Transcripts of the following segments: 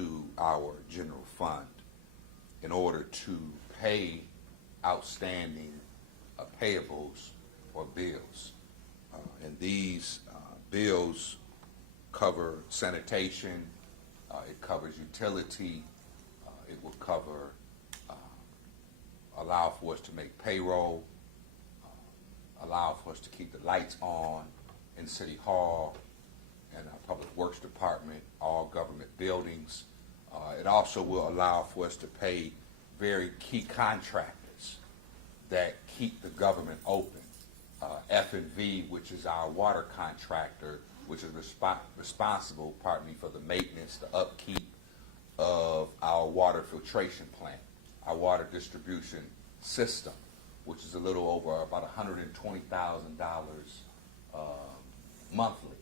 into our general fund in order to pay outstanding payables or bills. And these bills cover sanitation, it covers utility, it will cover, allow for us to make payroll, allow for us to keep the lights on in City Hall and our Public Works Department, all government buildings. It also will allow for us to pay very key contractors that keep the government open. F&V, which is our water contractor, which is responsible, for the maintenance, the upkeep of our water filtration plant, our water distribution system, which is a little over about $120,000 monthly.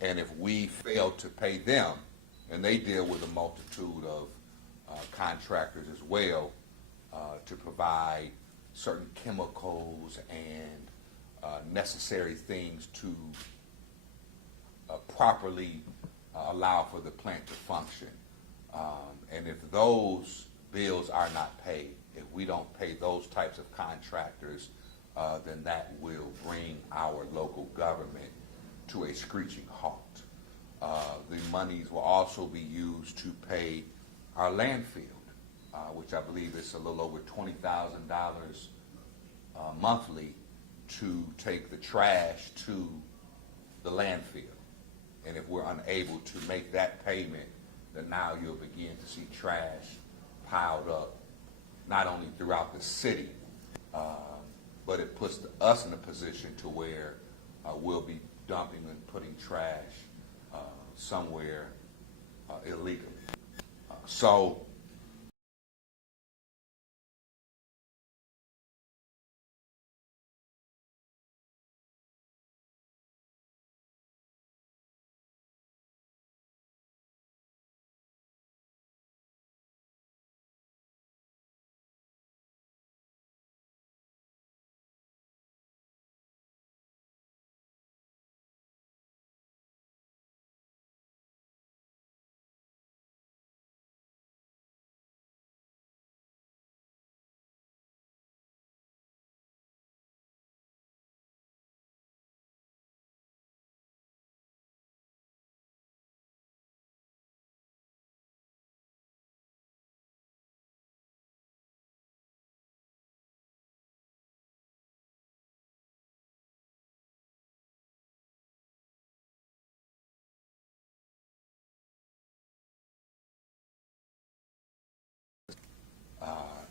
And if we fail to pay them, and they deal with a multitude of contractors as well to provide certain chemicals and necessary things to properly allow for the plant to function. And if those bills are not paid, if we don't pay those types of contractors, then that will bring our local government to a screeching halt. The monies will also be used to pay our landfill, which I believe is a little over $20,000 monthly to take the trash to the landfill. And if we're unable to make that payment, then now you'll begin to see trash piled up, not only throughout the city, but it puts us in a position to where we'll be dumping and putting trash somewhere illegally. So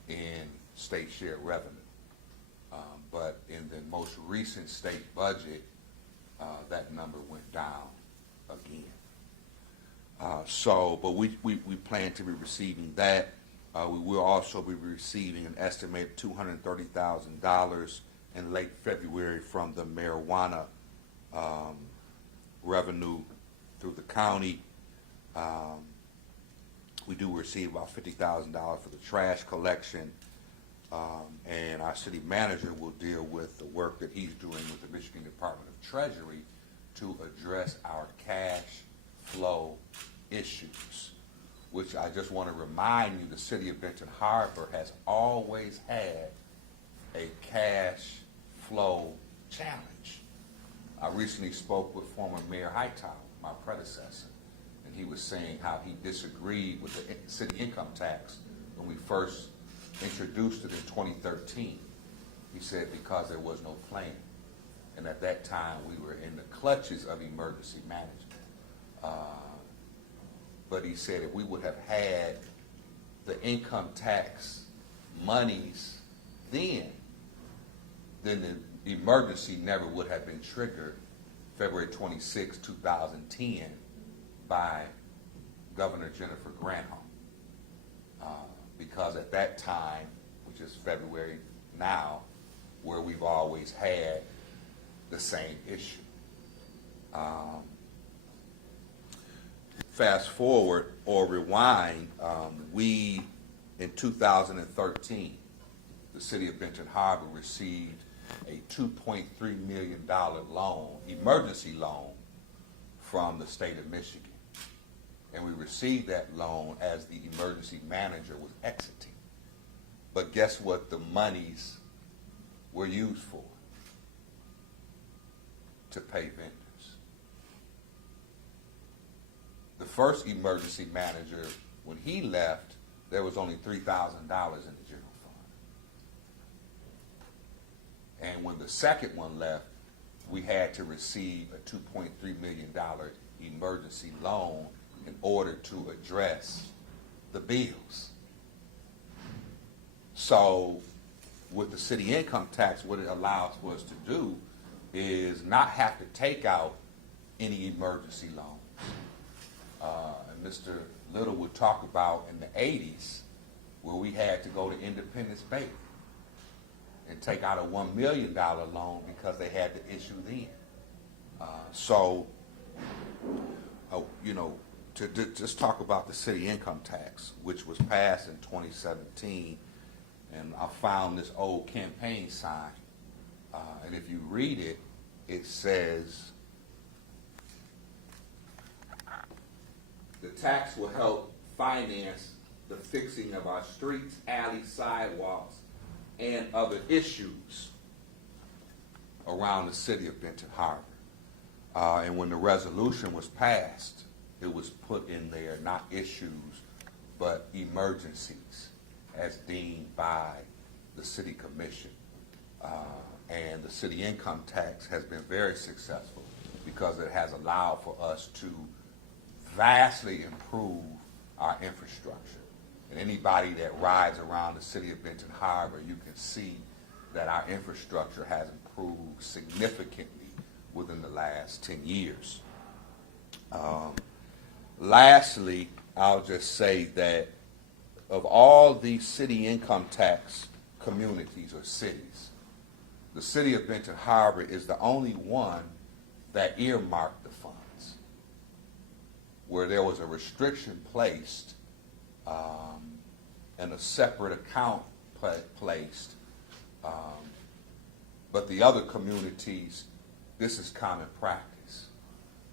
in state share revenue. But in the most recent state budget, that number went down again. But we plan to be receiving that. We will also be receiving an estimated $230,000 in late February from the marijuana revenue through the county. We do receive about $50,000 for the trash collection, and our city manager will deal with the work that he's doing with the Michigan Department of Treasury to address our cash flow issues, which I just want to remind you the city of Benton Harbor has always had a cash flow challenge. I recently spoke with former Mayor Hightower, my predecessor, and he was saying how he disagreed with the city income tax when we first introduced it in 2013. He said because there was no plan. And at that time, we were in the clutches of emergency management. But he said if we would have had the income tax monies then the emergency never would have been triggered February 26, 2010 by Governor Jennifer Granholm. Because at that time, which is February now, where we've always had the same issue. Fast forward or rewind, we, in 2013, the city of Benton Harbor received a $2.3 million loan, emergency loan, from the state of Michigan. and we received that loan as the emergency manager was exiting. But guess what the monies were used for? To pay vendors. The first emergency manager, when he left, there was only $3,000 in the general fund. And when the second one left, we had to receive a $2.3 million emergency loan in order to address the bills. So with the city income tax, what it allows for us to do is not have to take out any emergency loans. And Mr. Little would talk about in the 80s where we had to go to Independence Bank and take out a $1 million loan because they had to issue then. To just talk about the city income tax, which was passed in 2017, and I found this old campaign sign, and if you read it, it says, the tax will help finance the fixing of our streets, alleys, sidewalks, and other issues around the city of Benton Harbor. And when the resolution was passed, it was put in there not issues, but emergencies as deemed by the city commission. And the city income tax has been very successful because it has allowed for us to vastly improve our infrastructure. And anybody that rides around the city of Benton Harbor, you can see that our infrastructure has improved significantly within the last 10 years. Lastly, I'll just say that of all these city income tax communities or cities, the city of Benton Harbor is the only one that earmarked the funds, where there was a restriction placed and a separate account placed. But the other communities, this is common practice.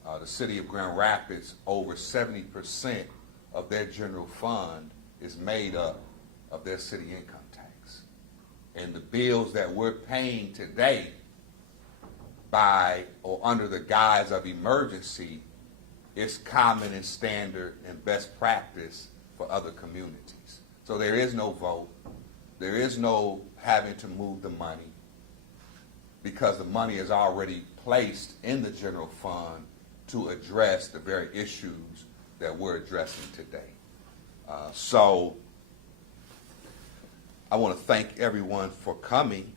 The city of Grand Rapids, over 70% of their general fund is made up of their city income tax. And the bills that we're paying today by or under the guise of emergency is common and standard and best practice for other communities. So there is no vote. There is no having to move the money because the money is already placed in the general fund to address the very issues that we're addressing today. So I want to thank everyone for coming.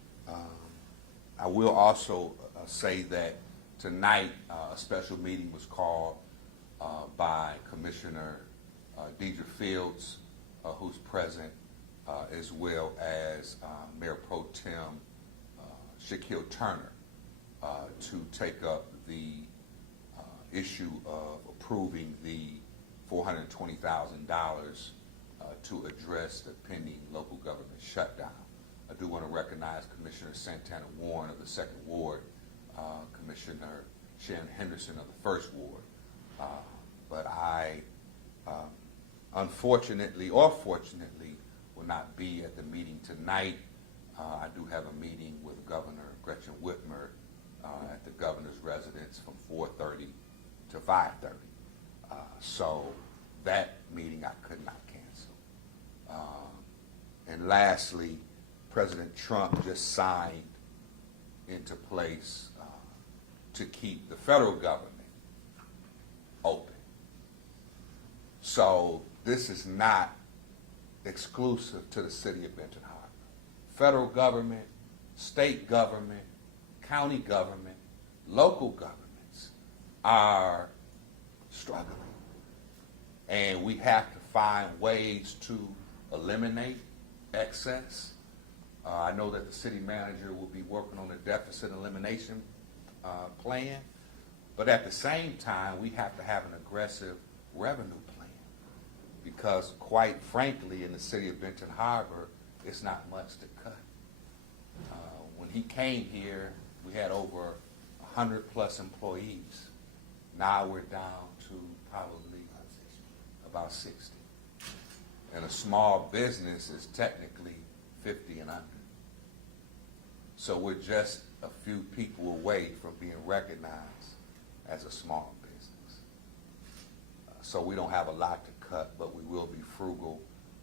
I will also say that tonight a special meeting was called by Commissioner Deidre Fields, who's present, as well as Mayor Pro Tem Shaquille Turner, to take up the issue of approving the $420,000 to address the pending local government shutdown. I do want to recognize Commissioner Santana Warren of the 2nd Ward, Commissioner Sharon Henderson of the 1st Ward. But I, unfortunately or fortunately, will not be at the meeting tonight. I do have a meeting with Governor Gretchen Whitmer at the governor's residence from 4:30 to 5:30. So that meeting I could not cancel. And lastly, President Trump just signed into place to keep the federal government open. So this is not exclusive to the city of Benton Harbor. Federal government, state government, county government, local governments are struggling. And we have to find ways to eliminate excess. I know that the city manager will be working on a deficit elimination plan, but at the same time, we have to have an aggressive revenue plan because, quite frankly, in the city of Benton Harbor, it's not much to cut. When he came here, we had over 100+ employees. Now we're down to probably about 60. And a small business is technically 50 and under. So we're just a few people away from being recognized as a small business. So we don't have a lot to cut, but we will be frugal,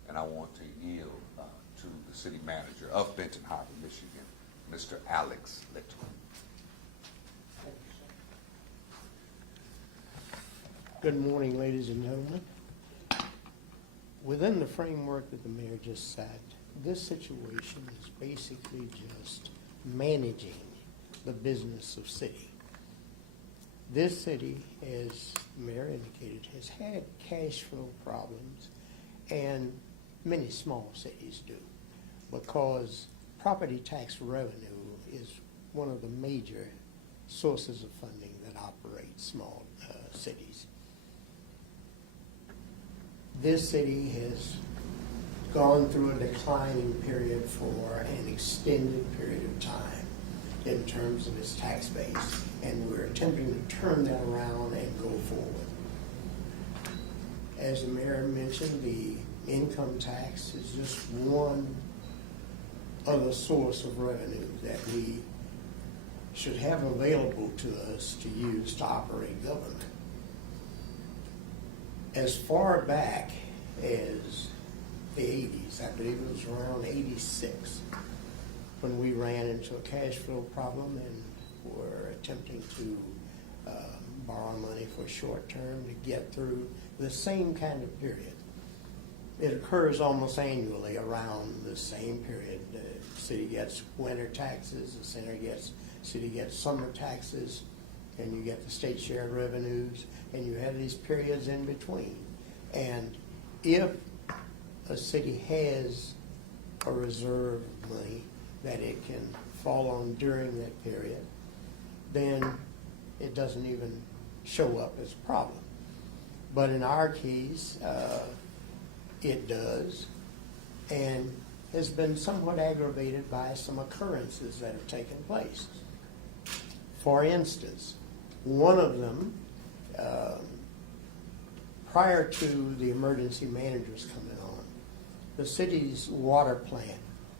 and I want to yield to the city manager of Benton Harbor, Michigan, Mr. Alex Little. Good morning, ladies and gentlemen. Within the framework that the mayor just said, this situation is basically just managing the business of city. This city, as the mayor indicated, has had cash flow problems, and many small cities do, because property tax revenue is one of the major sources of funding that operate small cities. This city has gone through a declining period for an extended period of time in terms of its tax base, and we're attempting to turn that around and go forward. As the mayor mentioned, the income tax is just one other source of revenue that we should have available to us to use to operate government. As far back as the 80s, I believe it was around 86, when we ran into a cash flow problem and were attempting to borrow money for short term to get through the same kind of period. It occurs almost annually around the same period. The city gets winter taxes, the city gets summer taxes, and you get the state share revenues, and you have these periods in between. And if a city has a reserve of money that it can fall on during that period, then it doesn't even show up as a problem. But in our case, it does, and has been somewhat aggravated by some occurrences that have taken place. For instance, one of them, prior to the emergency managers coming on, the city's water plant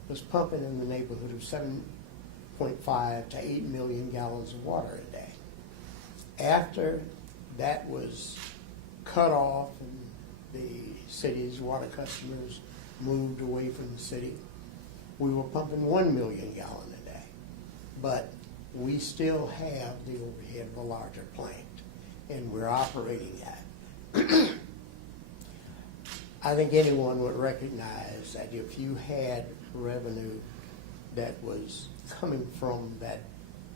was pumping in the neighborhood of 7.5 to 8 million gallons of water a day. After that was cut off and the city's water customers moved away from the city, we were pumping 1 million gallons a day. But we still have the overhead of a larger plant, and we're operating that. I think anyone would recognize that if you had revenue that was coming from that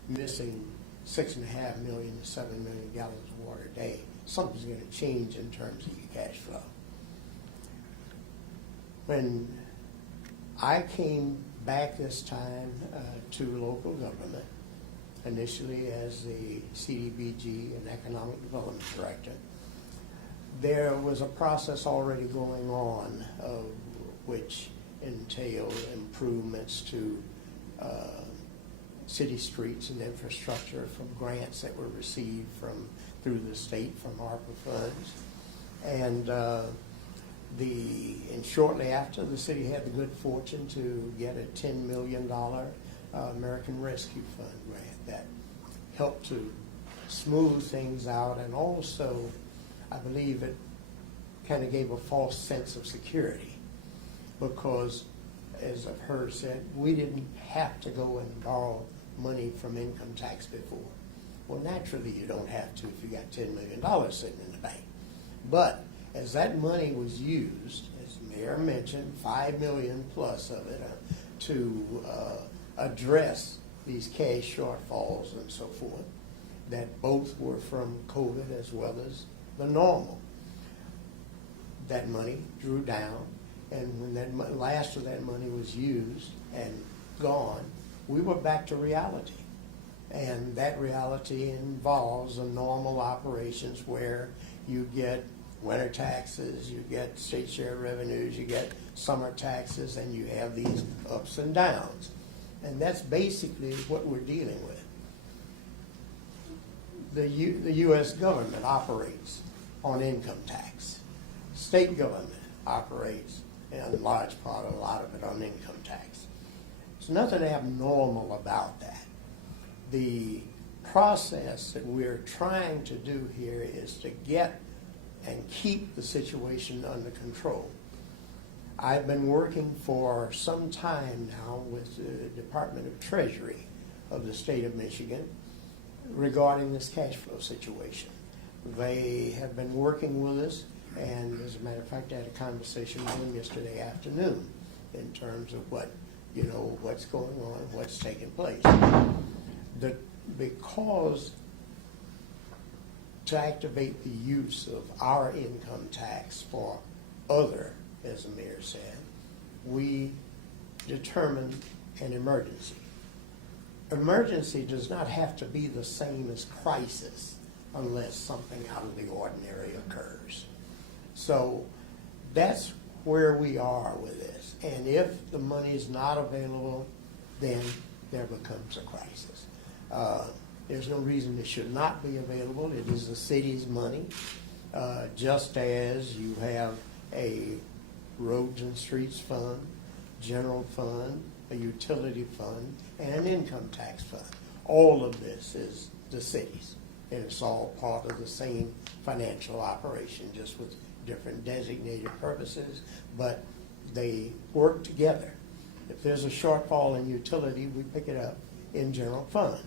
missing 6.5 million to 7 million gallons of water a day, something's going to change in terms of your cash flow. When I came back this time to local government, initially as the CDBG and Economic Development Director, there was a process already going on which entailed improvements to city streets and infrastructure from grants that were received through the state from ARPA funds. And shortly after, the city had the good fortune to get a $10 million American Rescue Fund grant that helped to smooth things out, and also I believe it kind of gave a false sense of security, because, as I've heard said, we didn't have to go and borrow money from income tax before. Well, naturally you don't have to if you got $10 million sitting in the bank. But as that money was used, as the mayor mentioned, $5 million plus of it to address these cash shortfalls and so forth, that both were from COVID as well as the normal. That money drew down, and when that last of that money was used and gone, we were back to reality. And that reality involves the normal operations where you get winter taxes, you get state share revenues, you get summer taxes, and you have these ups and downs. And that's basically what we're dealing with. The U.S. government operates on income tax. state government operates in large part, a lot of it on income tax. There's nothing abnormal about that. The process that we're trying to do here is to get and keep the situation under control. I've been working for some time now with the Department of Treasury of the state of Michigan regarding this cash flow situation. They have been working with us, and as a matter of fact, I had a conversation with them yesterday afternoon in terms of what's going on, what's taking place. Because to activate the use of our income tax for other, as the mayor said, we determined an emergency. Emergency does not have to be the same as crisis unless something out of the ordinary occurs. So that's where we are with this. And if the money is not available, then there becomes a crisis. There's no reason it should not be available. It is the city's money, just as you have a roads and streets fund, general fund, a utility fund, and an income tax fund. All of this is the city's, and it's all part of the same financial operation, just with different designated purposes, but they work together. If there's a shortfall in utility, we pick it up in general fund.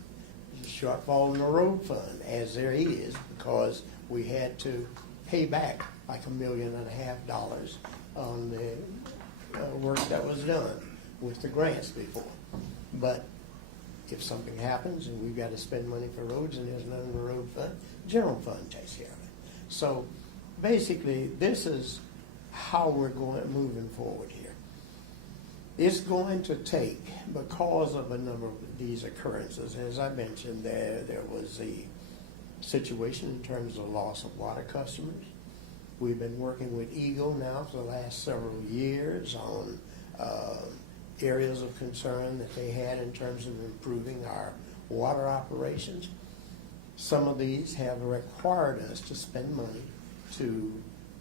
There's a shortfall in the road fund, as there is, because we had to pay back like $1.5 million on the work that was done with the grants before. But if something happens and we've got to spend money for roads and there's none in the road fund, general fund takes care of it. So basically, this is how we're moving forward here. It's going to take, because of a number of these occurrences, as I mentioned, there was the situation in terms of loss of water customers. We've been working with Eagle now for the last several years on areas of concern that they had in terms of improving our water operations. Some of these have required us to spend money to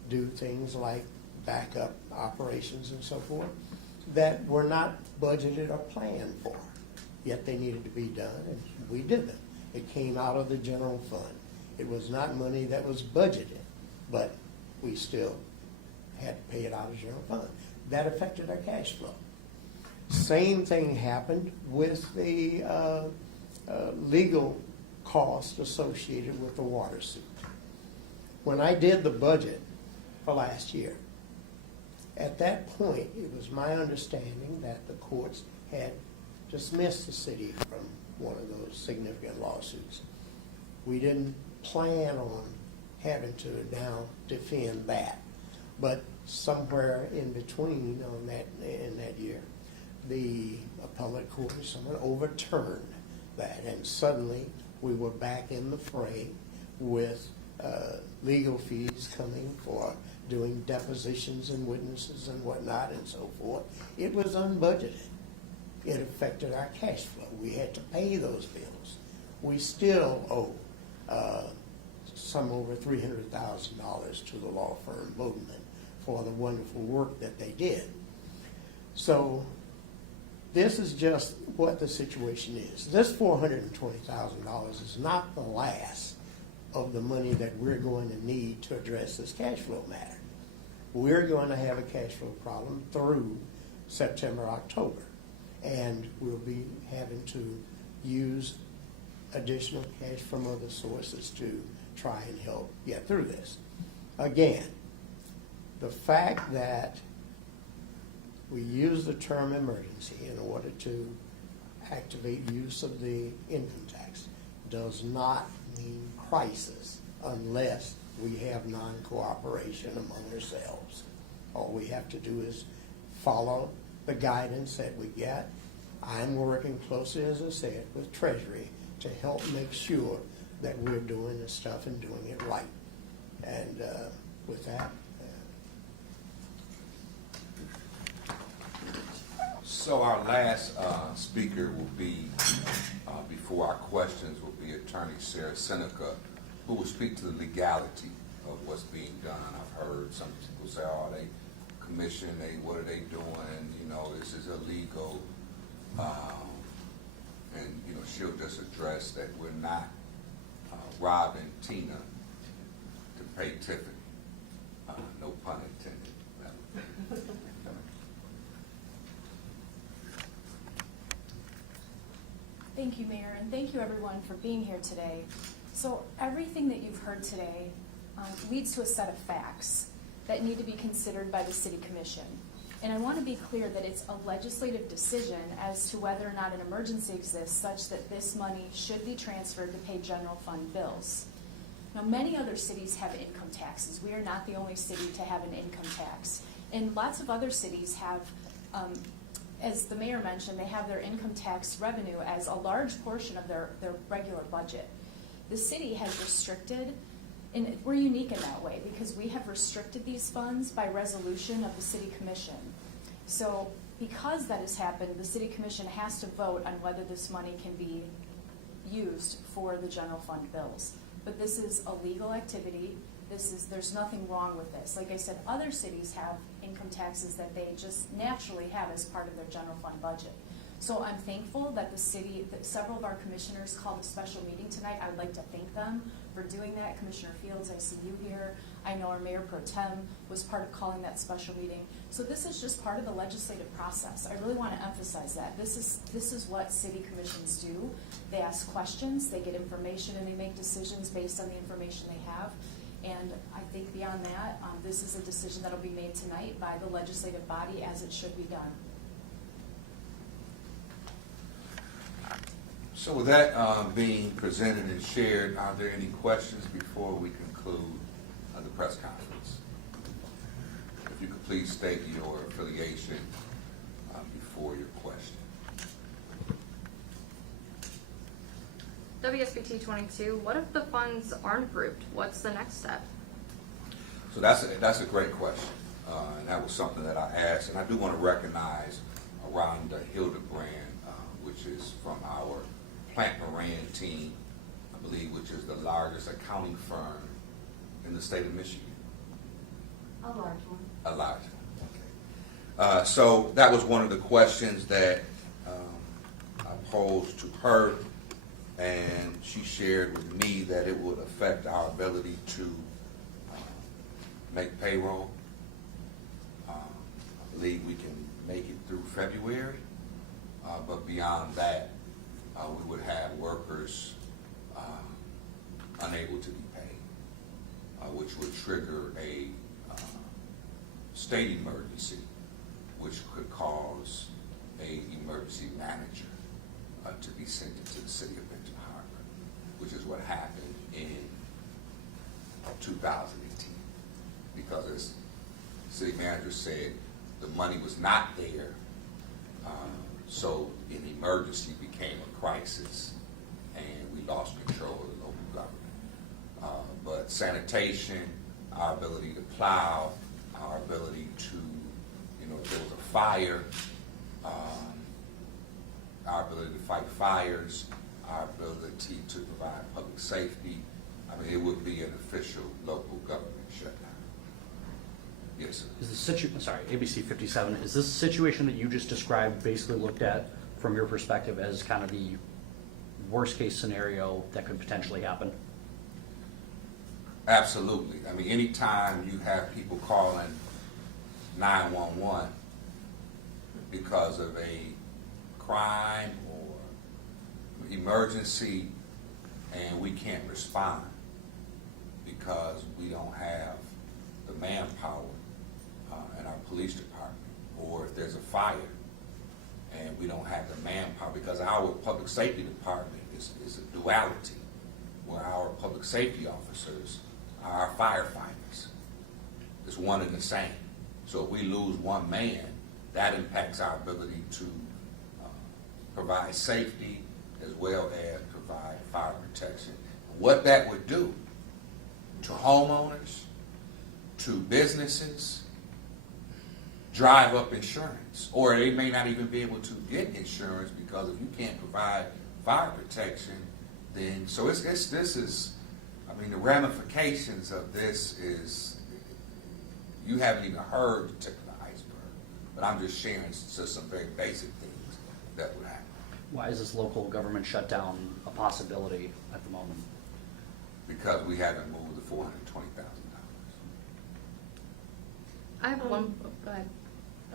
do things like backup operations and so forth that were not budgeted or planned for, yet they needed to be done, and we did them. It came out of the general fund. It was not money that was budgeted, but we still had to pay it out of general fund. That affected our cash flow. Same thing happened with the legal cost associated with the water suit. When I did the budget for last year, at that point, it was my understanding that the courts had dismissed the city from one of those significant lawsuits. We didn't plan on having to now defend that, but somewhere in between in that year, the appellate court or someone overturned that, and suddenly we were back in the fray with legal fees coming for doing depositions and witnesses and whatnot and so forth. It was unbudgeted. It affected our cash flow. We had to pay those bills. We still owe some over $300,000 to the law firm Bodeman for the wonderful work that they did. So this is just what the situation is. This $420,000 is not the last of the money that we're going to need to address this cash flow matter. We're going to have a cash flow problem through September, October, and we'll be having to use additional cash from other sources to try and help get through this. Again, the fact that we use the term emergency in order to activate use of the income tax does not mean crisis unless we have non-cooperation among ourselves. All we have to do is follow the guidance that we get. I'm working closely, as I said, with Treasury to help make sure that we're doing this stuff and doing it right. And with that. So our last speaker will be, before our questions, will be Attorney Sarah Seneca, who will speak to the legality of what's being done. I've heard some people say, oh, they commission, what are they doing? You know, this is illegal. And, you know, she'll just address that we're not robbing Tina to pay Tiffany. No pun intended. Thank you, Mayor, and thank you everyone for being here today. So everything that you've heard today leads to a set of facts that need to be considered by the City Commission. And I want to be clear that it's a legislative decision as to whether or not an emergency exists such that this money should be transferred to pay general fund bills. Now, many other cities have income taxes. We are not the only city to have an income tax. And lots of other cities have, as the mayor mentioned, they have their income tax revenue as a large portion of their regular budget. The city has restricted, and we're unique in that way because we have restricted these funds by resolution of the City Commission. So because that has happened, the City Commission has to vote on whether this money can be used for the general fund bills. But this is a legal activity. There's nothing wrong with this. Like I said, other cities have income taxes that they just naturally have as part of their general fund budget. So I'm thankful that that several of our commissioners called a special meeting tonight. I would like to thank them for doing that. Commissioner Fields, I see you here. I know our Mayor Pro Tem was part of calling that special meeting. So this is just part of the legislative process. I really want to emphasize that. This is what city commissions do. They ask questions, they get information, and they make decisions based on the information they have. And I think beyond that, this is a decision that will be made tonight by the legislative body as it should be done. So with that being presented and shared, are there any questions before we conclude the press conference? If you could please state your affiliation before your question. WSBT-22, what if the funds aren't approved? What's the next step? So that's a great question, and that was something that I asked, and I do want to recognize Rhonda Hildebrand, which is from our Plant Moran team, I believe, which is the largest accounting firm in the state of Michigan. A large one. A large one. Okay. So that was one of the questions that I posed to her, and she shared with me that it would affect our ability to make payroll. I believe we can make it through February, but beyond that, we would have workers unable to be paid, which would trigger a state emergency, which could cause a emergency manager to be sent into the city of Benton Harbor, which is what happened in 2018. Because as the city manager said, the money was not there, so an emergency became a crisis, and we lost control of the local government. But sanitation, our ability to plow, our ability to, if there was a fire, our ability to fight fires, our ability to provide public safety, it would be an official local government shutdown. Yes, sir. Is the ABC 57, is this situation that you just described basically looked at from your perspective as kind of the worst case scenario that could potentially happen? Absolutely. Anytime you have people calling 911 because of a crime or emergency, and we can't respond because we don't have the manpower in our police department, or if there's a fire and we don't have the manpower, because our public safety department is a duality, where our public safety officers are our firefighters. It's one and the same. So if we lose one man, that impacts our ability to provide safety as well as provide fire protection. What that would do to homeowners, to businesses, drive up insurance, or they may not even be able to get insurance because if you can't provide fire protection, then this is I mean, the ramifications of this is, you haven't even heard the tip of the iceberg, but I'm just sharing just some very basic things that would happen. Why is this local government shutdown a possibility at the moment? Because we haven't moved the $420,000. I have one, go ahead.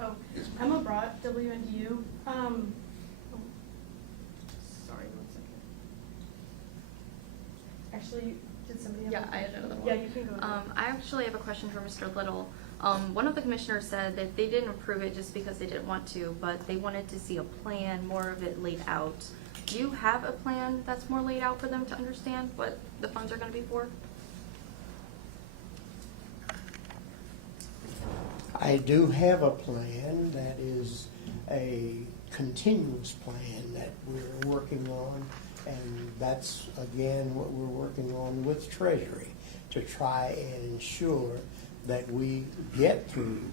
Oh, Yes, I'm abroad, WNDU. Sorry, 1 second. Actually, did somebody have? Yeah, a I had question? another one. Yeah, you can go. ahead. I actually have a question for Mr. Little. One of the commissioners said that they didn't approve it just because they didn't want to, but they wanted to see a plan, more of it laid out. Do you have a plan that's more laid out for them to understand what the funds are gonna be for? I do have a plan that is a continuous plan that we're working on, and that's, again, what we're working on with Treasury, to try and ensure that we get through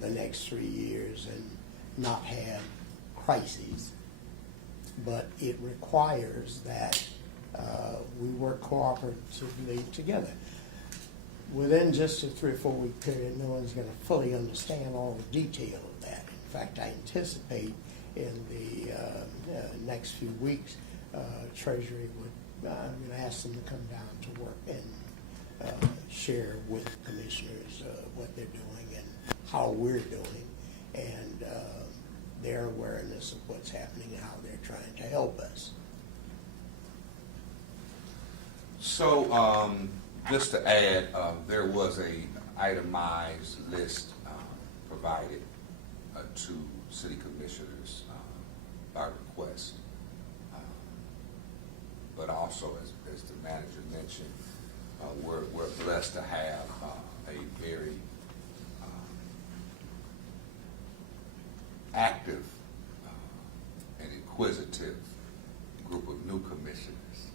the next 3 years and not have crises. But it requires that we work cooperatively together. Within just a 3 or 4 week period, no one's going to fully understand all the detail of that. In fact, I anticipate in the next few weeks, Treasury would, I'm going to ask them to come down to work and share with commissioners what they're doing and how we're doing, and their awareness of what's happening and how they're trying to help us. So, just to add, there was a itemized list provided to city commissioners by request. But also, as the manager mentioned, we're blessed to have a very active and inquisitive group of new commissioners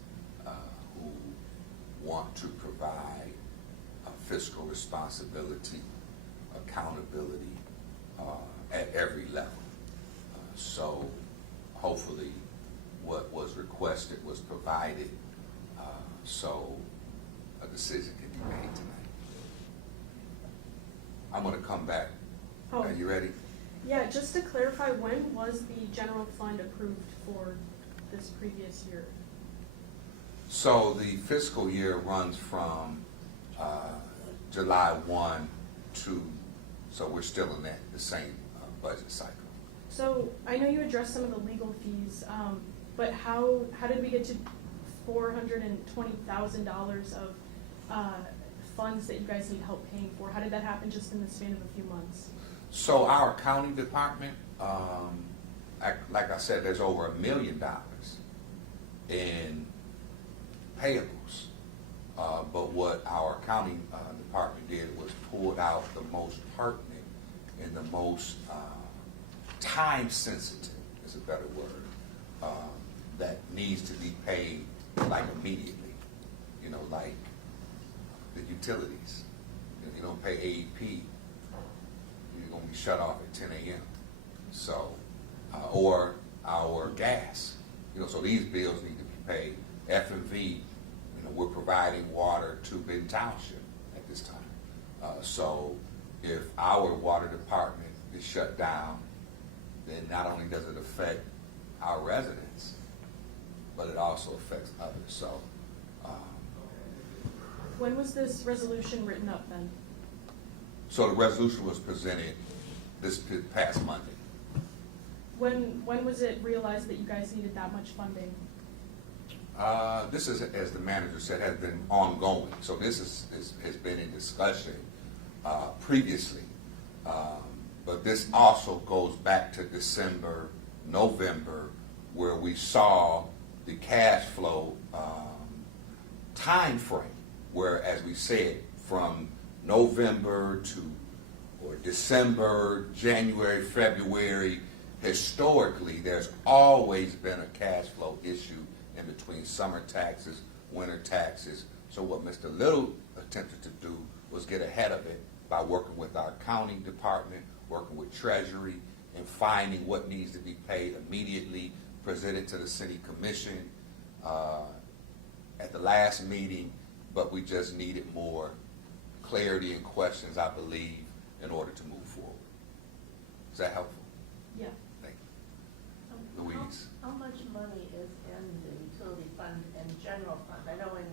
who want to provide fiscal responsibility, accountability at every level. So hopefully what was requested was provided, so a decision can be made tonight. I'm going to come back. Oh. Are you ready? Yeah, just to clarify, when was the general fund approved for this previous year? So the fiscal year runs from July 1 to, so we're still in the same budget cycle. So I know you addressed some of the legal fees, but how did we get to $420,000 of funds that you guys need help paying for? How did that happen just in the span of a few months? So our accounting department, like I said, there's over $1 million in payables. But what our accounting department did was pulled out the most pertinent and the most time sensitive, is a better word, that needs to be paid like immediately. You know, like the utilities. If you don't pay AEP, you're going to be shut off at 10 a.m. So, or our gas. You know, so these bills need to be paid. F&V, you know, we're providing water to Benton Township at this time. So if our water department is shut down, then not only does it affect our residents, but it also affects others. So, When was this resolution written up then? so the resolution was presented this past Monday. When was it realized that you guys needed that much funding? This is, as the manager said, has been ongoing. So this has been in discussion previously. But this also goes back to December, November, where we saw the cash flow time frame, where, as we said, from November to, or December, January, February, historically, there's always been a cash flow issue in between summer taxes, winter taxes. So what Mr. Little attempted to do was get ahead of it by working with our accounting department, working with Treasury, and finding what needs to be paid immediately, presented to the city commission. At the last meeting, but we just needed more clarity and questions, I believe, in order to move forward. Is that helpful? Yeah. Thank you. Louise? How much money is in the utility fund and general fund? I know in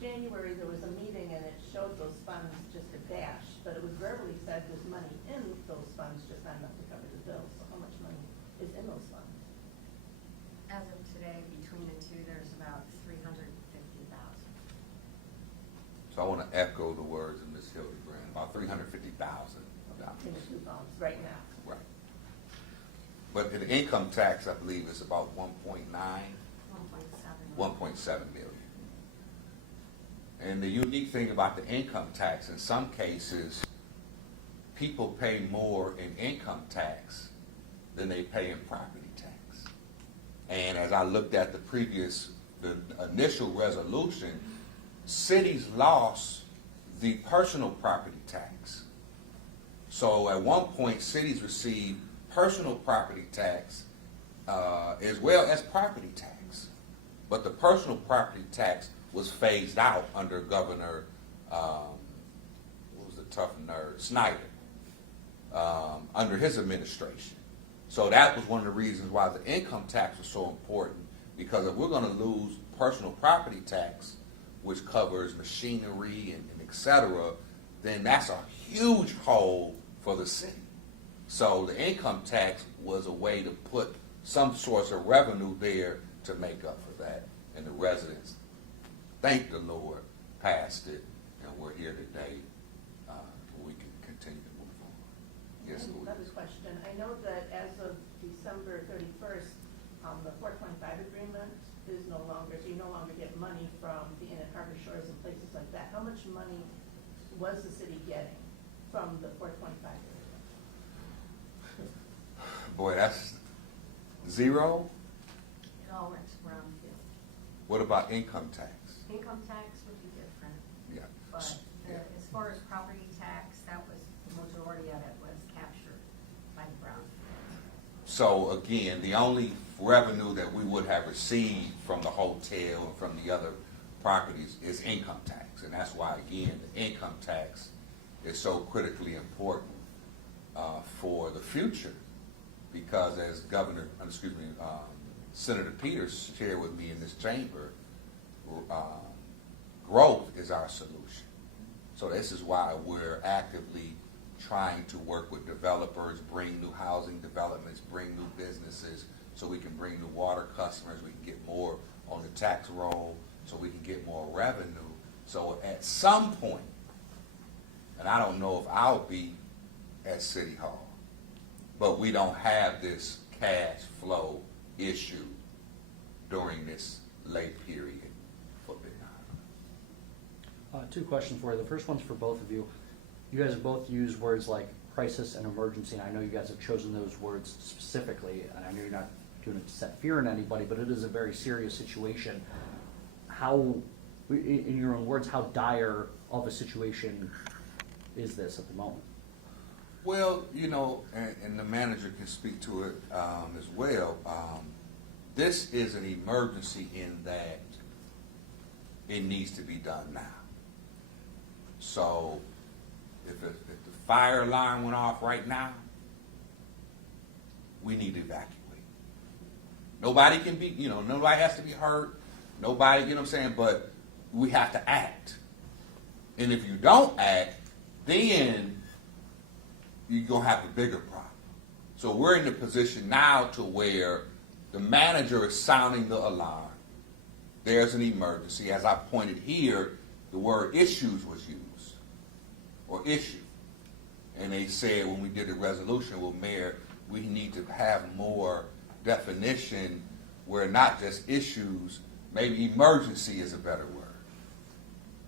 January there was a meeting and it showed those funds just a dash, but it was verbally said there's money in those funds, just not enough to cover the bills. So how much money is in those funds? As of today, between the two, there's about 350,000. So I want to echo the words of Ms. Hildebrand, about $350,000. In the two funds right now. Right. But the income tax, I believe, is about 1.9, 1.7 million. And the unique thing about the income tax, in some cases, people pay more in income tax than they pay in property tax. And as I looked at the initial resolution, cities lost the personal property tax. So at one point, cities received personal property tax as well as property tax. But the personal property tax was phased out under Governor, what was the tough nerd, Snyder, under his administration. So that was one of the reasons why the income tax was so important, because if we're going to lose personal property tax, which covers machinery and et cetera, then that's a huge hole for the city. So the income tax was a way to put some source of revenue there to make up for that. And the residents, thank the Lord, passed it, and we're here today. We can continue to move on. Yes, And Louise. another question. I know that as of December 31st, the 425 agreement is no longer, so you no longer get money from the Inn at Harbor Shores and places like that. How much money was the city getting from the 425 agreement? Boy, that's zero. It all went to brownfield. What about income tax? Income tax would be different, Yeah. but Yeah. as far as property tax, that was, the majority of it was captured by the brownfield. So again, the only revenue that we would have received from the hotel and from the other properties is income tax. And that's why, again, the income tax is so critically important for the future. Because as Senator Peters shared with me in this chamber, growth is our solution. So this is why we're actively trying to work with developers, bring new housing developments, bring new businesses, so we can bring new water customers, we can get more on the tax roll, so we can get more revenue. So at some point, and I don't know if I'll be at City Hall, but we don't have this cash flow issue during this late period for Benton Harbor. Two questions for you. The first one's for both of you. You guys have both used words like crisis and emergency, and I know you guys have chosen those words specifically, and I know you're not doing it to set fear in anybody, but it is a very serious situation. How, in your own words, how dire of a situation is this at the moment? Well, and the manager can speak to it as well. This is an emergency in that it needs to be done now. So if the fire alarm went off right now, we need to evacuate. Nobody can be, nobody has to be hurt. Nobody, you know what I'm saying? But we have to act. And if you don't act, then you're going to have a bigger problem. So we're in the position now to where the manager is sounding the alarm. There's an emergency. As I pointed here, the word issues was used, or issue. And they said when we did the resolution, well, Mayor, we need to have more definition where not just issues, maybe emergency is a better word.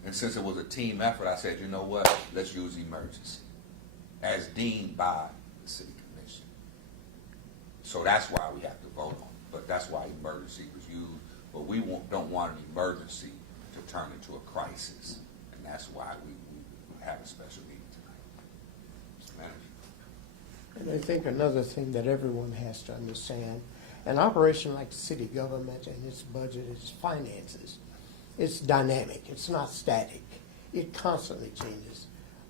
And since it was a team effort, I said, you know what, let's use emergency as deemed by the city commission. So that's why we have to vote on it. But that's why emergency was used. But we don't want an emergency to turn into a crisis. And that's why we have a special meeting tonight. Mr. Manager. And I think another thing that everyone has to understand, an operation like city government and its budget, its finances, it's dynamic, it's not static. It constantly changes.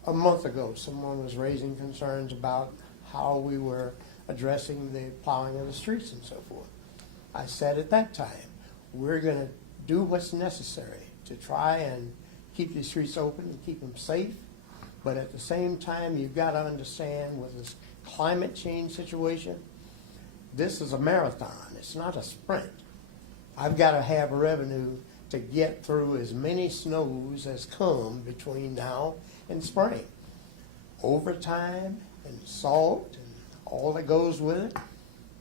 A month ago, someone was raising concerns about how we were addressing the plowing of the streets and so forth. I said at that time, we're going to do what's necessary to try and keep the streets open and keep them safe. But at the same time, you've got to understand with this climate change situation, this is a marathon. It's not a sprint. I've got to have revenue to get through as many snows as come between now and spring. Overtime and salt and all that goes with it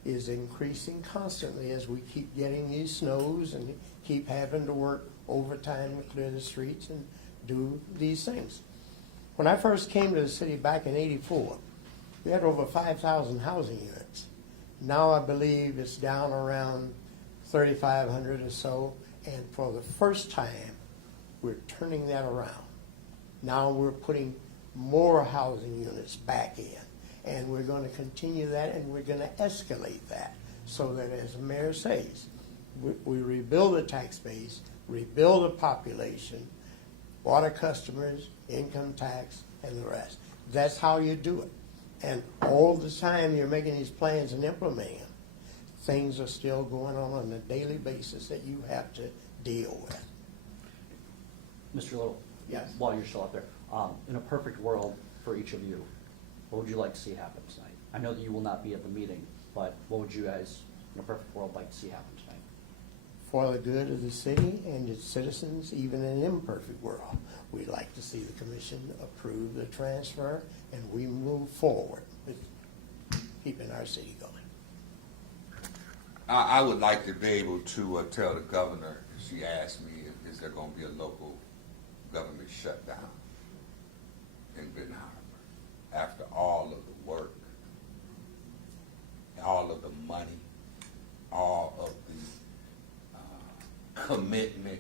is increasing constantly as we keep getting these snows and keep having to work overtime to clear the streets and do these things. When I first came to the city back in '84, we had over 5,000 housing units. Now I believe it's down around 3,500 or so, and for the first time, we're turning that around. Now we're putting more housing units back in, and we're going to continue that, and we're going to escalate that so that, as the mayor says, we rebuild the tax base, rebuild the population, water customers, income tax, and the rest. That's how you do it. And all the time you're making these plans and implementing them, things are still going on a daily basis that you have to deal with. Mr. Little? Yes. While you're still out there, in a perfect world for each of you, what would you like to see happen tonight? I know that you will not be at the meeting, but what would you guys, in a perfect world, like to see happen tonight? For the good of the city and its citizens, even in an imperfect world, we'd like to see the commission approve the transfer and we move forward with keeping our city going. I would like to be able to tell the governor, she asked me, is there going to be a local government shutdown in Benton Harbor after all of the work, all of the money, all of the commitment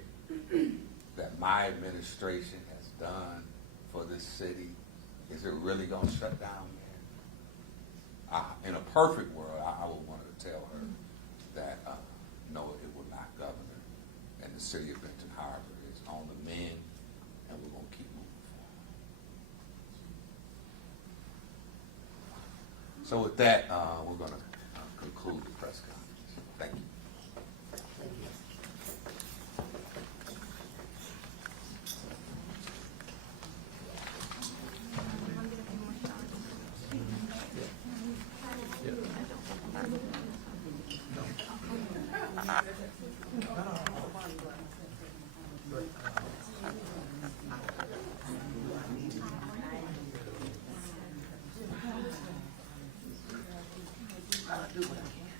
that my administration has done for this city. Is it really going to shut down, man? In a perfect world, I would want to tell her that no, it will not, Governor, and the city of Benton Harbor is on the mend, and we're going to keep moving forward. So with that, we're going to conclude the press conference. Thank you. I'll do what I can.